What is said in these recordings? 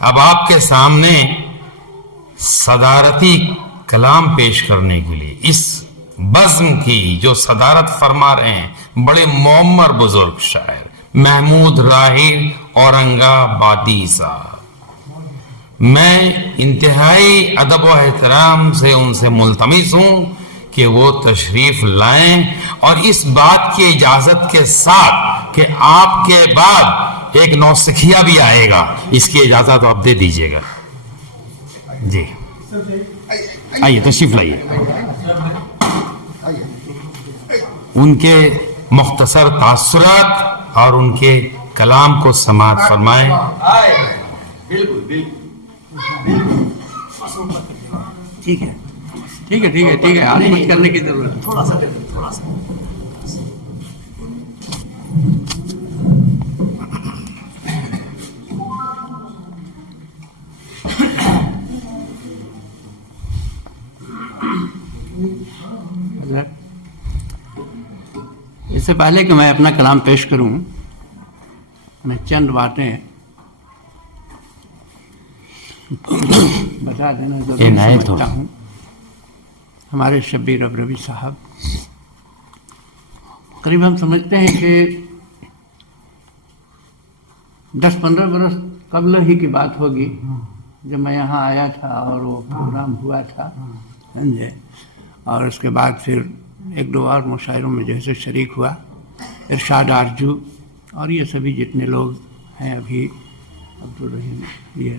اب آپ کے سامنے صدارتی کلام پیش کرنے کے لیے اس بزم کی جو صدارت فرما رہے ہیں بڑے معمر بزرگ شاعر محمود راہیل اورنگ آبادی صاحب، میں انتہائی ادب و احترام سے ان سے ملتمس ہوں کہ وہ تشریف لائیں، اور اس بات کی اجازت کے ساتھ کہ آپ کے بعد ایک نوسکھیا بھی آئے گا، اس کی اجازت آپ دے دیجیے گا۔ جی آئیے تشریف لائیے، ان کے مختصر تاثرات اور ان کے کلام کو سماعت فرمائیں۔ ٹھیک ہے ٹھیک ہے ٹھیک ہے ٹھیک ہے، آج مت کرنے کی ضرورت تھوڑا سا اس سے پہلے کہ میں اپنا کلام پیش کروں، میں چند باتیں بتا دینا ضروری سمجھتا ہوں۔ ہمارے شبیر ابروی صاحب قریب ہم سمجھتے ہیں کہ 10-15 برس قبل ہی کی بات ہوگی جب میں یہاں آیا تھا اور وہ پروگرام ہوا تھا، سمجھے، اور اس کے بعد پھر ایک دو اور مشاعروں میں جیسے شریک ہوا، ارشاد آرجو اور یہ سبھی جتنے لوگ ہیں، ابھی عبدالرحیم، یہ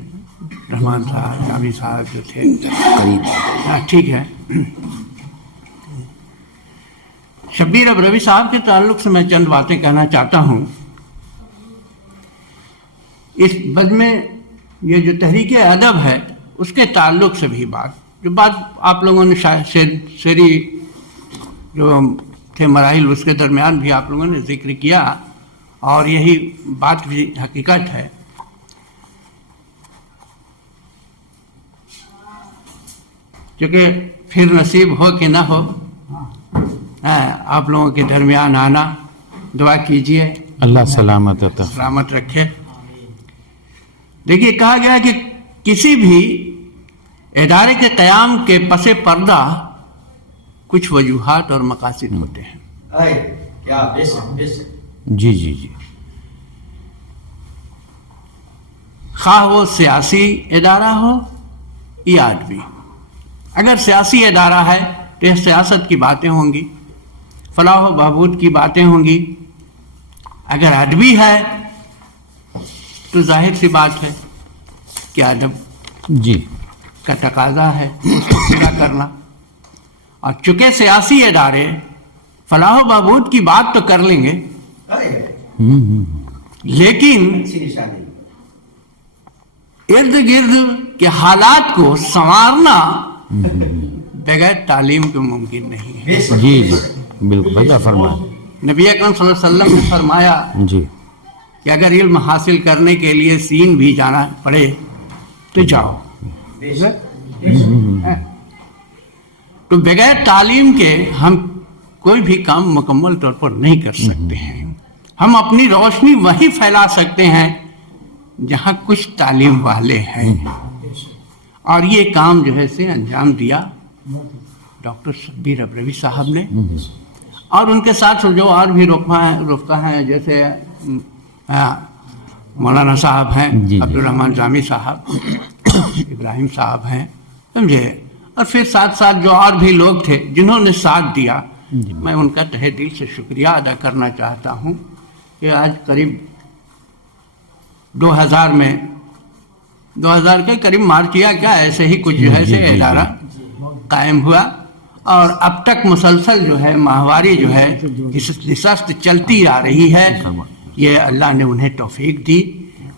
رحمان صاحب، جامی صاحب جو تھے قریب، ٹھیک ہے۔ شبیر ابروی صاحب کے تعلق سے میں چند باتیں کہنا چاہتا ہوں۔ اس بزم میں یہ جو تحریک ادب ہے اس کے تعلق سے بھی جو بات آپ لوگوں نے شعری جو تھے مراحل اس کے درمیان بھی آپ لوگوں نے ذکر کیا، اور یہی بات بھی حقیقت ہے۔ کیونکہ پھر نصیب ہو کہ نہ ہو آپ لوگوں کے درمیان آنا، دعا کیجئے اللہ سلامت رکھے۔ دیکھیے، کہا گیا کہ کسی بھی ادارے کے قیام کے پس پردہ کچھ وجوہات اور مقاصد ہوتے ہیں۔ جی جی جی، خواہ وہ سیاسی ادارہ ہو یا ادبی۔ اگر سیاسی ادارہ ہے تو سیاست کی باتیں ہوں گی، فلاح و بہبود کی باتیں ہوں گی۔ اگر ادبی ہے تو ظاہر سی بات ہے کہ ادب جی کا تقاضا ہے اس کو پورا کرنا۔ اور چونکہ سیاسی ادارے فلاح و بہبود کی بات تو کر لیں گے، لیکن ارد گرد کے حالات کو سنوارنا بغیر تعلیم کے ممکن نہیں ہے۔ جی جی بالکل بھیا فرمائیں۔ نبی اکرم صلی اللہ علیہ وسلم نے فرمایا جی کہ اگر علم حاصل کرنے کے لیے سین بھی جانا پڑے تو جاؤ۔ تو بغیر تعلیم کے ہم کوئی بھی کام مکمل طور پر نہیں کر سکتے ہیں۔ ہم اپنی روشنی وہیں پھیلا سکتے ہیں جہاں کچھ تعلیم والے ہیں، اور یہ کام جو ہے سے انجام دیا ڈاکٹر شبیر ابروی صاحب نے، اور ان کے ساتھ جو اور بھی رفقا ہیں جیسے مولانا صاحب ہیں، عبدالرحمان جامی صاحب، ابراہیم صاحب ہیں، سمجھے، اور پھر ساتھ ساتھ جو اور بھی لوگ تھے جنہوں نے ساتھ دیا، میں ان کا تہہ دل سے شکریہ ادا کرنا چاہتا ہوں کہ آج قریب 2000 کے قریب مارچ یا کیا ایسے ہی کچھ جو ہے سے ادارہ قائم ہوا، اور اب تک مسلسل جو ہے ماہواری جو ہے نشست چلتی آ رہی ہے۔ یہ اللہ نے انہیں توفیق دی،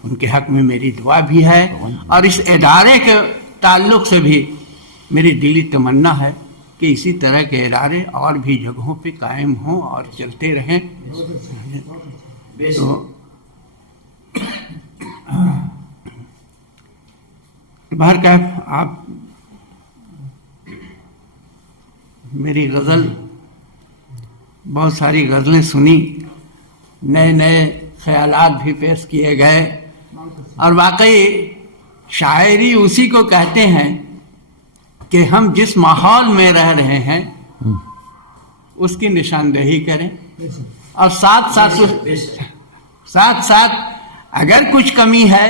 ان کے حق میں میری دعا بھی ہے، اور اس ادارے کے تعلق سے بھی میری دلی تمنا ہے کہ اسی طرح کے ادارے اور بھی جگہوں پہ قائم ہوں اور چلتے رہیں۔ تو بہرکیف آپ میری غزل، بہت ساری غزلیں سنی، نئے نئے خیالات بھی پیش کیے گئے، اور واقعی शायरी उसी को कहते हैं कि हम जिस माहौल में रह रहे हैं उसकी निशानदेही करें और साथ साथ अगर कुछ कमी है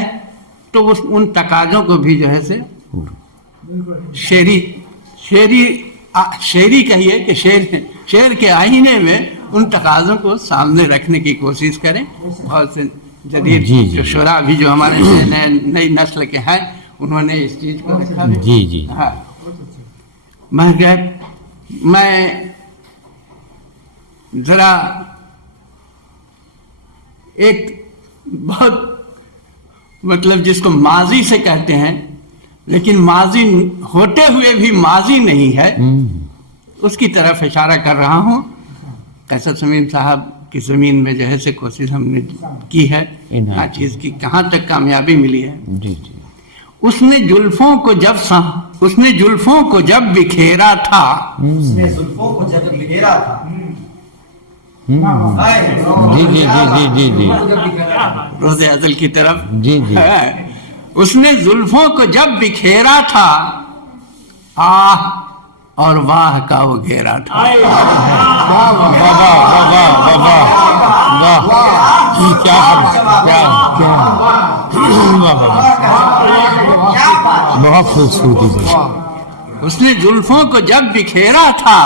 तो उन तकाजों को भी जो है से शेरी कहिए कि शेर के आईने में उन तकाजों को सामने रखने की कोशिश करें। बहुत से जदीद जो शुरा भी जो हमारे नई नस्ल के हैं उन्होंने इस चीज को रखा है। जी जी हाँ, मैं जरा एक बहुत मतलब जिसको माजी से कहते हैं लेकिन माजी होते हुए भी माजी नहीं है उसकी तरफ इशारा कर रहा हूँ। कैसर समीम साहब की जमीन में जो है से कोशिश हमने की है, हर चीज की कहाँ तक कामयाबी मिली है। जी जी उसने जुल्फों को जब बिखेरा था जी जी जी जी जी रोज़े अज़ल की तरफ जी जी उसने जुल्फों को जब बिखेरा था आह और वाह का वो घेरा था। वाह वाह वाह वाह वाह क्या क्या बहुत खूबसूरती। उसने जुल्फों को जब बिखेरा था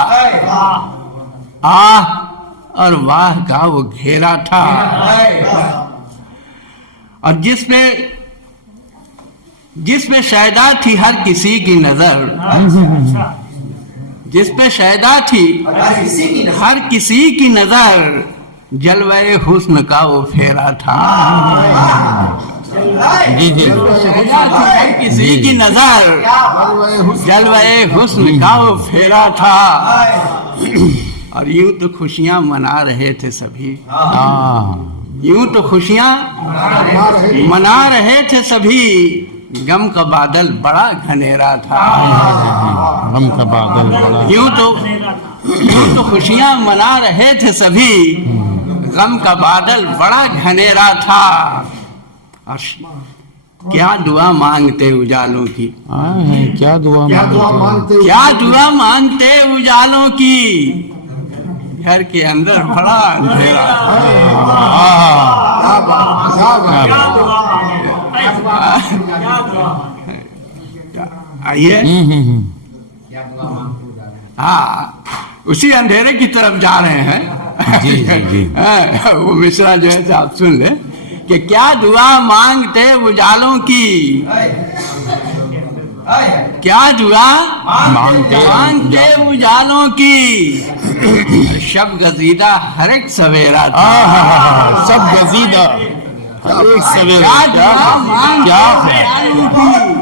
आह और वाह का वो घेरा था और जिसमें शायदा थी हर किसी की नजर, जिस पे शायदा थी हर किसी की नजर जलवे हुस्न का वो फेरा था। जी जी शायदा थी हर किसी की नजर जलवे हुस्न का वो फेरा था और यूं तो खुशियां मना रहे थे सभी, यूं तो खुशियां मना रहे थे सभी, गम का बादल बड़ा घनेरा था। गम का बादल बड़ा यूं तो खुशियां मना रहे थे सभी, गम का बादल बड़ा घनेरा था और क्या दुआ मांगते उजालों की, क्या दुआ मांगते क्या दुआ मांगते उजालों की, घर के अंदर बड़ा अंधेरा। आइए हाँ उसी अंधेरे की तरफ जा रहे हैं। जी जी जी वो मिश्रा जो है आप सुन ले कि क्या दुआ मांगते उजालों की, क्या दुआ मांगते उजालों की, शब गजीदा हर एक सवेरा था। सब गजीदा एक सवेरा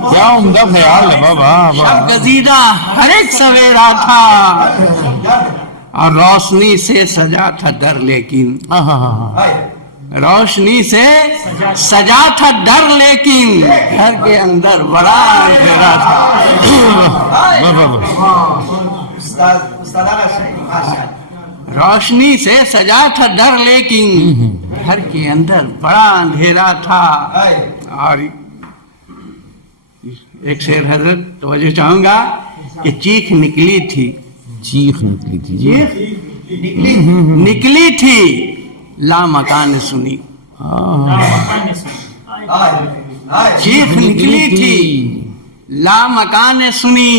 क्या उम्दा ख्याल है बाबा। शब गजीदा हर एक सवेरा था और रोशनी से सजा था दर, लेकिन रोशनी से सजा था डर लेकिन घर के अंदर बड़ा अंधेरा था। रोशनी से सजा था डर लेकिन घर के अंदर बड़ा अंधेरा था। और एक शेर हजरत तवज्जो चाहूंगा कि चीख निकली थी, चीख निकली थी, निकली थी लामकान सुनी, चीख निकली थी लामकान सुनी,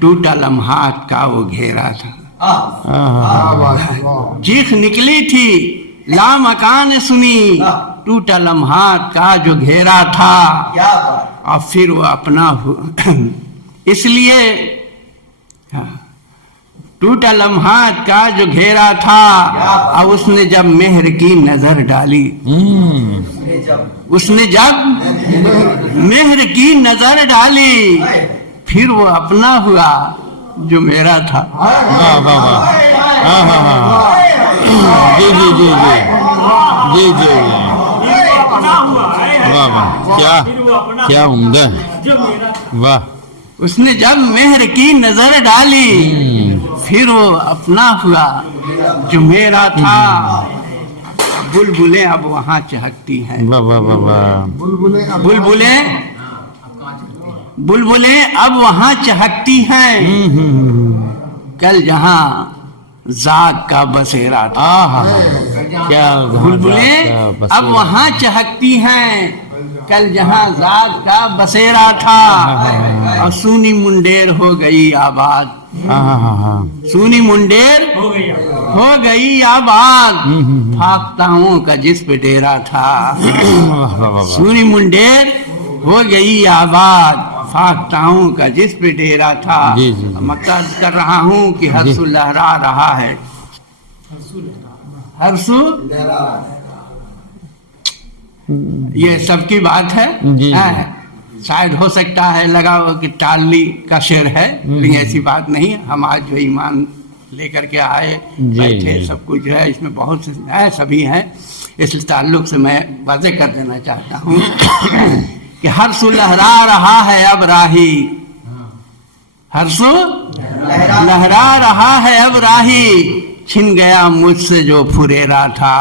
टूटा लम्हात का वो घेरा था। चीख निकली थी लामकान सुनी, टूटा लम्हात का जो घेरा था और फिर वो अपना इसलिए टूटा लम्हात का जो घेरा था और उसने जब मेहर की नजर डाली, उसने जब मेहर की नजर डाली फिर वो अपना हुआ जो मेरा था। जी जी जी जी जी जी वाह क्या क्या उम्दा है वाह। उसने जब मेहर की नजर डाली फिर वो अपना हुआ जो मेरा था। बुलबुलें अब वहाँ चहकती हैं, वाह वाह वाह वाह, बुलबुलें अब वहाँ चहकती हैं, कल जहाँ जाग का बसेरा था। आहा, क्या बुलबुलें अब वहाँ चहकती हैं, कल जहाँ जाग का बसेरा था, और सूनी मुंडेर हो गई आबाद, सूनी मुंडेर हो गई आबाद, फाख्ताओं का जिस पे डेरा था, सूनी मुंडेर हो गई आबाद, फाख्ताओं का जिस पे डेरा था। जी, जी। मक्का कर रहा हूँ कि हर्षु लहरा रहा है, हर्षु ये सबकी बात है। जी। शायद हो सकता है लगा हो कि टाली का शेर है, लेकिन ऐसी बात नहीं। हम आज जो ईमान लेकर के आए बैठे, जी। सब कुछ जो है इसमें बहुत से है, सभी हैं, इसलिए ताल्लुक से मैं वाज़ेह कर देना चाहता हूँ कि हर्षु लहरा रहा है अब राही, हर्षु लहरा रहा है अब राही, छिन गया मुझसे जो फुरेरा था।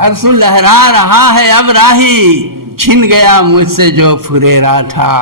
हर्षु लहरा रहा है अब राही, छिन गया मुझसे जो फुरेरा था।